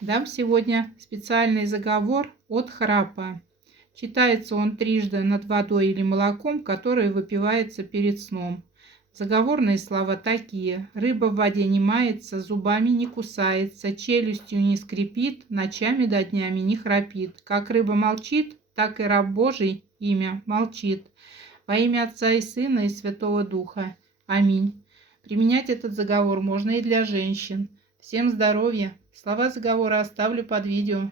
Дам сегодня специальный заговор от храпа. Читается он трижды над водой или молоком, которое выпивается перед сном. Заговорные слова такие: рыба в воде не мается, зубами не кусается, челюстью не скрипит, ночами да днями не храпит. Как рыба молчит, так и раб Божий имя молчит. Во имя Отца и Сына и Святого Духа. Аминь. Применять этот заговор можно и для женщин. Всем здоровья! Слова заговора оставлю под видео.